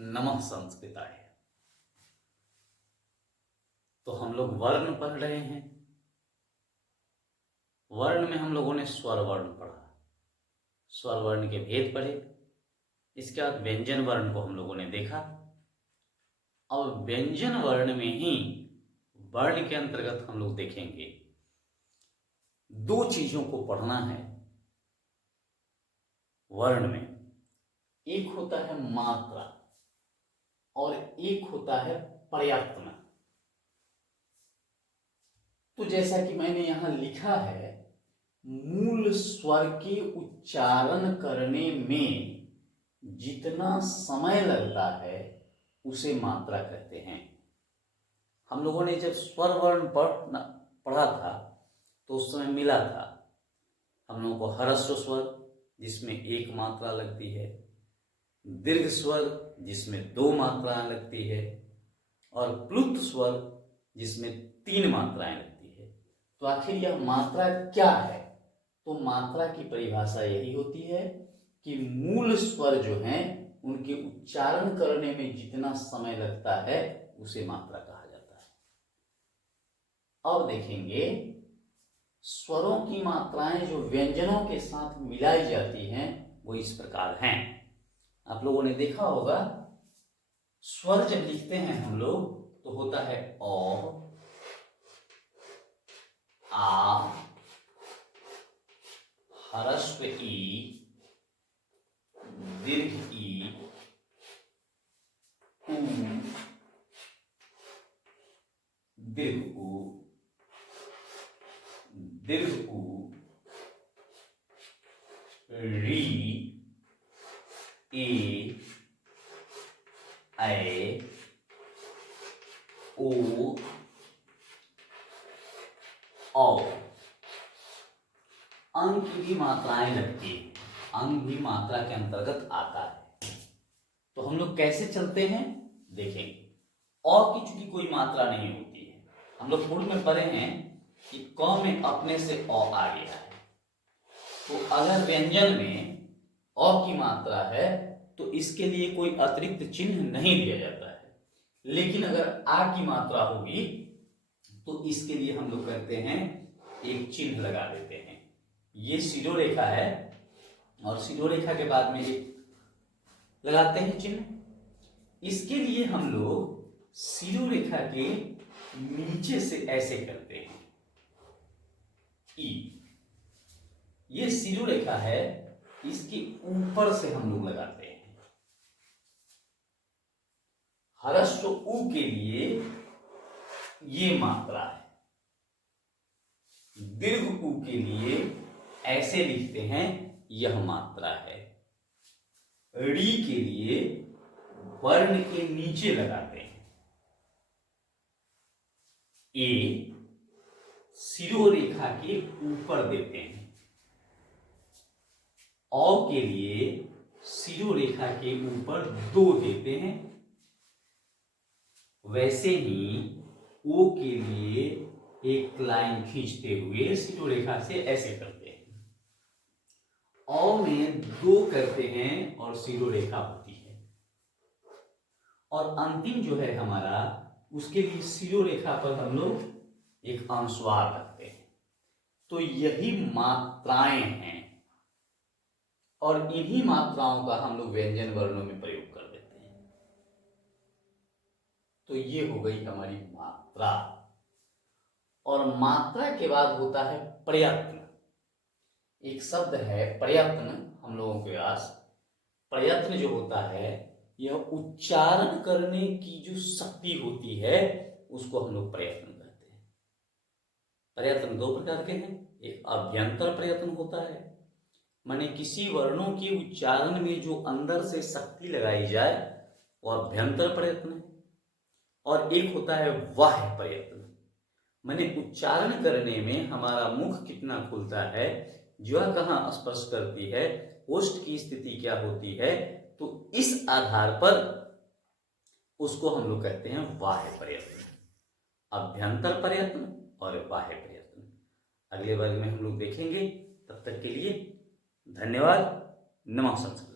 नमः संस्कृताय। तो हम लोग वर्ण पढ़ रहे हैं। वर्ण में हम लोगों ने स्वर वर्ण पढ़ा, स्वर वर्ण के भेद पढ़े। इसके बाद व्यंजन वर्ण को हम लोगों ने देखा। अब व्यंजन वर्ण में ही वर्ण के अंतर्गत हम लोग देखेंगे दो चीजों को पढ़ना है वर्ण में। एक होता है मात्रा और एक होता है प्रयत्न। तो जैसा कि मैंने यहां लिखा है, मूल स्वर के उच्चारण करने में जितना समय लगता है उसे मात्रा कहते हैं। हम लोगों ने जब स्वर वर्ण पढ़ा था तो उस समय मिला था हम लोगों को ह्रस्व स्वर जिसमें एक मात्रा लगती है, दीर्घ स्वर जिसमें दो मात्राएं लगती है, और प्लुत स्वर जिसमें तीन मात्राएं लगती है। तो आखिर यह मात्रा क्या है? तो मात्रा की परिभाषा यही होती है कि मूल स्वर जो हैं उनके उच्चारण करने में जितना समय लगता है उसे मात्रा कहा जाता है। अब देखेंगे स्वरों की मात्राएं जो व्यंजनों के साथ मिलाई जाती हैं वो इस प्रकार हैं। आप लोगों ने देखा होगा स्वर जब लिखते हैं हम लोग तो होता है औ, आ, ह्रस्व ई, दीर्घ ई, उ, दीर्घ उ, दीर्घ उ, री, ए, ऐ, ओ, औ। अंग की भी मात्राएं लगती है, अंग भी मात्रा के अंतर्गत आता है। तो हम लोग कैसे चलते हैं देखेंगे। अ की चूंकि कोई मात्रा नहीं होती है, हम लोग पूर्व में पढ़े हैं कि क में अपने से अ आ गया है। तो अगर व्यंजन में अ की मात्रा है तो इसके लिए कोई अतिरिक्त चिन्ह नहीं दिया जाता है, लेकिन अगर आ की मात्रा होगी तो इसके लिए हम लोग करते हैं एक चिन्ह लगा देते हैं। ये शिरोरेखा है और शिरोरेखा के बाद में एक लगाते हैं चिन्ह। इसके लिए हम लोग शिरोरेखा के नीचे से ऐसे करते हैं ई। ये शिरोरेखा है, इसके ऊपर से हम लोग लगाते हैं। ह्रस्व उ के लिए ये मात्रा है, दीर्घ उ के लिए ऐसे लिखते हैं यह मात्रा है। री के लिए वर्ण के नीचे लगाते हैं ए, शिरोरेखा के ऊपर देते हैं। औ के लिए शिरोरेखा के ऊपर दो देते हैं। वैसे ही ओ के लिए एक लाइन खींचते हुए शिरोरेखा से ऐसे करते हैं। औ में दो करते हैं और शिरोरेखा होती है। और अंतिम जो है हमारा, उसके लिए शिरोरेखा पर हम लोग एक अनुस्वार रखते हैं। तो यही मात्राएं हैं और इन्हीं मात्राओं का हम लोग व्यंजन वर्णों में प्रयोग कर देते हैं। तो ये हो गई हमारी मात्रा। और मात्रा के बाद होता है प्रयत्न। एक शब्द है प्रयत्न हम लोगों के पास। प्रयत्न जो होता है यह उच्चारण करने की जो शक्ति होती है उसको हम लोग प्रयत्न कहते हैं। प्रयत्न दो प्रकार के हैं, एक अभ्यंतर प्रयत्न होता है, माने किसी वर्णों के उच्चारण में जो अंदर से शक्ति लगाई जाए वह अभ्यंतर प्रयत्न है। और एक होता है बाह्य प्रयत्न, माने उच्चारण करने में हमारा मुख कितना खुलता है, जीवा कहाँ स्पर्श करती है, ओष्ठ की स्थिति क्या होती है, तो इस आधार पर उसको हम लोग कहते हैं बाह्य प्रयत्न, अभ्यंतर प्रयत्न और बाह्य प्रयत्न। अगले वर्ग में हम लोग देखेंगे। तब तक के लिए धन्यवाद। नमः संस्कृत।